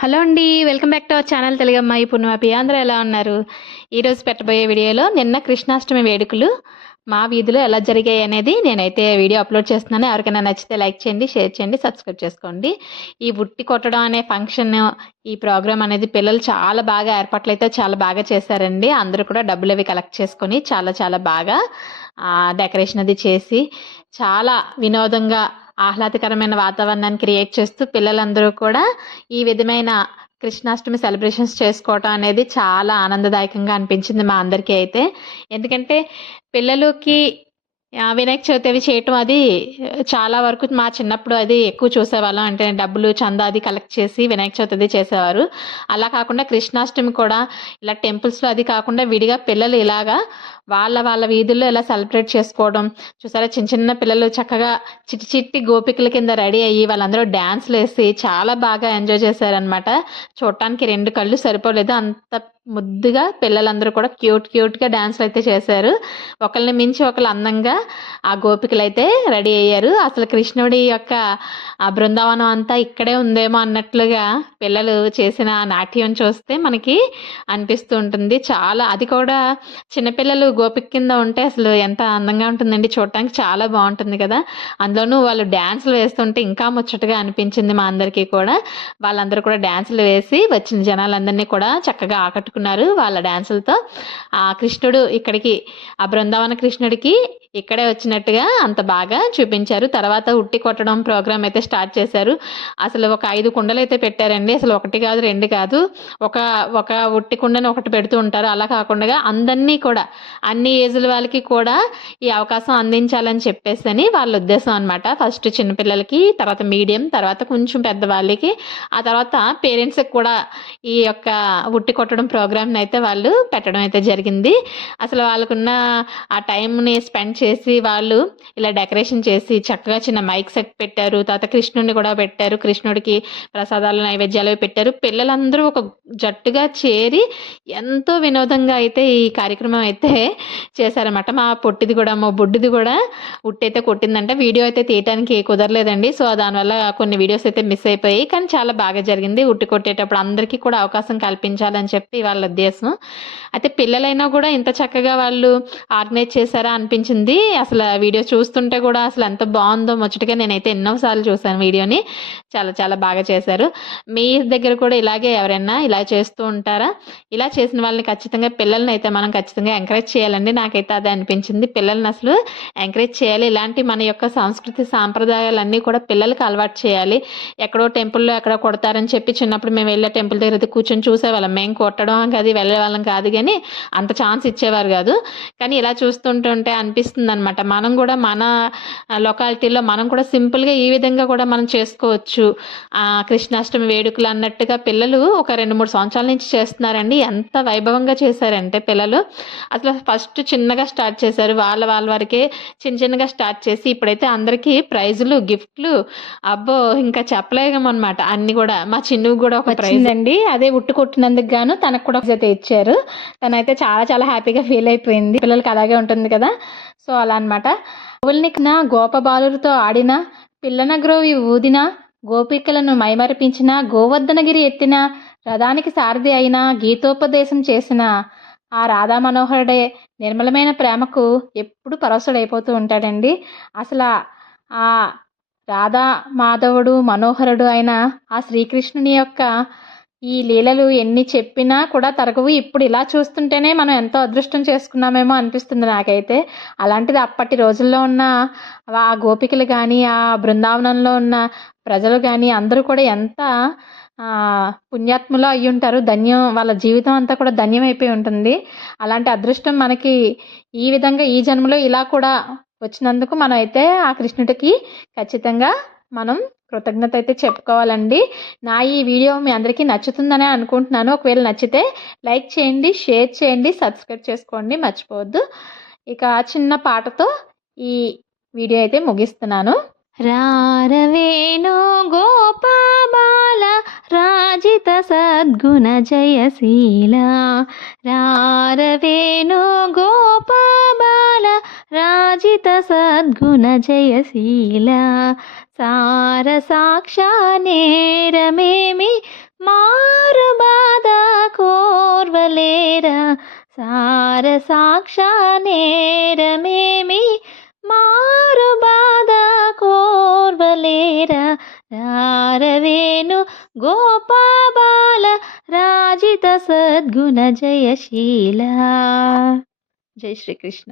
Hello అండి welcome back to our channel తెలుగమ్మాయి పుణ్యమాపి అందరూ ఎలా ఉన్నారు? ఈరోజు పెట్టబోయే వీడియోలో నిన్న కృష్ణాష్టమి వేడుకలు మా వీధిలో ఎలా జరిగాయి అనేది నేనైతే వీడియో అప్లోడ్ చేస్తున్నాను. ఎవరికైనా నచ్చితే లైక్ చేయండి షేర్ చేయండి సబ్స్క్రైబ్ చేసుకోండి. ఈ బుట్టి కొట్టడం అనే ఫంక్షన్ ఈ ప్రోగ్రామ్ అనేది పిల్లలు చాలా బాగా ఏర్పాట్లు అయితే చాలా బాగా చేశారండి. అందరూ కూడా డబ్బులు అవి కలెక్ట్ చేసుకొని చాలా చాలా బాగా డెకరేషన్ అది చేసి చాలా వినోదంగా ఆహ్లాదకరమైన వాతావరణాన్ని క్రియేట్ చేస్తూ పిల్లలందరూ కూడా ఈ విధమైన కృష్ణాష్టమి సెలబ్రేషన్స్ చేసుకోవటం అనేది చాలా ఆనందదాయకంగా అనిపించింది మా అందరికీ అయితే. ఎందుకంటే పిల్లలకి వినాయక చవితి అవి చేయటం అది చాలా వరకు మా చిన్నప్పుడు అది ఎక్కువ చూసేవాళ్ళం. అంటే డబ్బులు చందా అది కలెక్ట్ చేసి వినాయక చవితి అది చేసేవారు. అలా కాకుండా కృష్ణాష్టమి కూడా ఇలా టెంపుల్స్లో అది కాకుండా విడిగా పిల్లలు ఇలాగా వాళ్ళ వాళ్ళ వీధుల్లో ఇలా సెలబ్రేట్ చేసుకోవడం. చూసారా చిన్న చిన్న పిల్లలు చక్కగా చిట్టి చిట్టి గోపికల కింద రెడీ అయ్యి వాళ్ళందరూ డ్యాన్స్లు వేసి చాలా బాగా ఎంజాయ్ చేశారనమాట చూడటానికి రెండు కళ్ళు సరిపోలేదు. అంత ముద్దుగా పిల్లలందరూ కూడా క్యూట్ క్యూట్గా డ్యాన్స్లు అయితే చేశారు. ఒకరిని మించి ఒకరు అందంగా ఆ గోపికలు అయితే రెడీ అయ్యారు. అసలు కృష్ణుడి యొక్క ఆ బృందావనం అంతా ఇక్కడే ఉందేమో అన్నట్లుగా పిల్లలు చేసిన నాట్యం చూస్తే మనకి అనిపిస్తూ ఉంటుంది. చాలా అది కూడా చిన్నపిల్లలు గోపిక కింద ఉంటే అసలు ఎంత అందంగా ఉంటుందండి చూడటానికి. చాలా బాగుంటుంది కదా. అందులోనూ వాళ్ళు డ్యాన్సులు వేస్తుంటే ఇంకా ముచ్చటగా అనిపించింది మా అందరికీ కూడా. వాళ్ళందరూ కూడా డ్యాన్సులు వేసి వచ్చిన జనాలందరినీ కూడా చక్కగా ఆకట్టుకున్నారు వాళ్ళ డ్యాన్సులతో ఆ కృష్ణుడు ఇక్కడికి ఆ బృందావన కృష్ణుడికి ఇక్కడే వచ్చినట్టుగా అంత బాగా చూపించారు. తర్వాత ఉట్టి కొట్టడం ప్రోగ్రామ్ అయితే స్టార్ట్ చేశారు. అసలు ఒక ఐదు కుండలు అయితే పెట్టారండి. అసలు ఒకటి కాదు రెండు కాదు. ఒక ఒక ఉట్టి కుండని ఒకటి పెడుతూ ఉంటారు. అలా కాకుండా అందరినీ కూడా అన్ని ఏజ్ల వాళ్ళకి కూడా ఈ అవకాశం అందించాలని చెప్పేసి అని వాళ్ళ ఉద్దేశం అనమాట ఫస్ట్ చిన్నపిల్లలకి తర్వాత మీడియం తర్వాత కొంచెం పెద్దవాళ్ళకి ఆ తర్వాత పేరెంట్స్కి కూడా ఈ యొక్క ఉట్టి కొట్టడం ప్రోగ్రామ్ని అయితే వాళ్ళు పెట్టడం అయితే జరిగింది. అసలు వాళ్ళకున్న ఆ టైంని స్పెండ్ చేసి వాళ్ళు ఇలా డెకరేషన్ చేసి చక్కగా చిన్న మైక్ సెట్ పెట్టారు. తర్వాత కృష్ణుడిని కూడా పెట్టారు. కృష్ణుడికి ప్రసాదాలు నైవేద్యాలు పెట్టారు. పిల్లలందరూ ఒక జట్టుగా చేరి ఎంతో వినోదంగా అయితే ఈ కార్యక్రమం అయితే చేశారన్నమాట. మా పొట్టిది కూడా మా బుడ్డిది కూడా ఉట్టయితే కొట్టిందంట. వీడియో అయితే తీయటానికి కుదరలేదండి. సో దానివల్ల కొన్ని వీడియోస్ అయితే మిస్ అయిపోయాయి. కానీ చాలా బాగా జరిగింది. ఉట్టి కొట్టేటప్పుడు అందరికీ కూడా అవకాశం కల్పించాలని చెప్పి వాళ్ళ ఉద్దేశం. అయితే పిల్లలైనా కూడా ఇంత చక్కగా వాళ్ళు ఆర్గనైజ్ చేశారా అనిపించింది. అసలు ఆ వీడియో చూస్తుంటే కూడా అసలు ఎంత బాగుందో ముచ్చటగా నేనైతే ఎన్నోసార్లు చూశాను వీడియోని. చాలా చాలా బాగా చేశారు. మీ దగ్గర కూడా ఇలాగే ఎవరైనా ఇలా చేస్తూ ఉంటారా? ఇలా చేసిన వాళ్ళని ఖచ్చితంగా పిల్లల్ని అయితే మనం ఖచ్చితంగా ఎంకరేజ్ చేయాలండి. నాకైతే అదే అనిపించింది. పిల్లల్ని అసలు ఎంకరేజ్ చేయాలి. ఇలాంటి మన యొక్క సంస్కృతి సాంప్రదాయాలన్నీ కూడా పిల్లలకి అలవాటు చేయాలి. ఎక్కడో టెంపుల్లో ఎక్కడో కొడతారని చెప్పి చిన్నప్పుడు మేము వెళ్ళే టెంపుల్ దగ్గర కూర్చొని చూసేవాళ్ళం. మేము కొట్టడం కాదు వెళ్ళే వాళ్ళం కాదు కానీ అంత ఛాన్స్ ఇచ్చేవారు కాదు. కానీ ఇలా చూస్తుంటుంటే అనిపిస్తుంది అనమాట మనం కూడా మన లొకాలిటీలో మనం కూడా సింపుల్గా ఈ విధంగా కూడా మనం చేసుకోవచ్చు. ఆ, కృష్ణాష్టమి వేడుకలు అన్నట్టుగా పిల్లలు ఒక రెండు మూడు సంవత్సరాల నుంచి చేస్తున్నారండి. ఎంత వైభవంగా చేశారంటే పిల్లలు. అసలు ఫస్ట్ చిన్నగా స్టార్ట్ చేశారు. వాళ్ళ వాళ్ళ వరకే చిన్న చిన్నగా స్టార్ట్ చేసి ఇప్పుడైతే అందరికీ ప్రైజులు గిఫ్ట్లు. అబ్బో ఇంకా చెప్పలేమన్నమాట. అన్ని కూడా మా చిన్నుకు కూడా ఒక ప్రైజ్. అండి అదే ఉట్టు కొట్టినందుకు గాను తనకు కూడా ఒకసారి జత ఇచ్చారు. తనైతే చాలా చాలా హ్యాపీగా ఫీల్ అయిపోయింది. పిల్లలకి అలాగే ఉంటుంది కదా. సో అలా అనమాట నా గోపబాలులతో ఆడిన పిల్లనగ్రోవి ఊదిన గోపికలను మైమరిపించిన గోవర్ధనగిరి ఎత్తిన రథానికి సారథి అయిన గీతోపదేశం చేసిన ఆ రాధా మనోహరుడే నిర్మలమైన ప్రేమకు ఎప్పుడు పరవశుడైపోతూ ఉంటాడండి. అసలు ఆ రాధా మాధవుడు మనోహరుడు అయిన ఆ శ్రీకృష్ణుని యొక్క ఈ లీలలు ఎన్ని చెప్పినా కూడా తరగవు. ఇప్పుడు ఇలా చూస్తుంటేనే మనం ఎంతో అదృష్టం చేసుకున్నామేమో అనిపిస్తుంది నాకైతే. అలాంటిది అప్పటి రోజుల్లో ఉన్న ఆ గోపికలు కానీ ఆ బృందావనంలో ఉన్న ప్రజలు కానీ అందరూ కూడా ఎంత పుణ్యాత్ములో అయ్యి ఉంటారు. ధన్యం వాళ్ళ జీవితం అంతా కూడా ధన్యం అయిపోయి ఉంటుంది. అలాంటి అదృష్టం మనకి ఈ విధంగా ఈ జన్మలో ఇలా కూడా వచ్చినందుకు మనం అయితే ఆ కృష్ణుడికి ఖచ్చితంగా మనం కృతజ్ఞత అయితే చెప్పుకోవాలండి. నా ఈ వీడియో మీ అందరికీ నచ్చుతుందనే అనుకుంటున్నాను. ఒకవేళ నచ్చితే లైక్ చేయండి షేర్ చేయండి సబ్స్క్రైబ్ చేసుకోండి మర్చిపోవద్దు. ఇక చిన్న పాటతో ఈ వీడియో అయితే ముగిస్తున్నాను. రారవేణు గోపాల రాజిత సద్గుణ జయశీల. రారవేణు గో రాజిత సద్గుణ జయశీల సార సాక్షా నేరమేమి మారు బాధ కోర్వలేరా సార సాక్షా నేరమేమి మారు బాధ కోర్వలేరా రారవేణు గోపాబాల రాజిత సద్గుణ జయశీల. జై శ్రీకృష్ణ.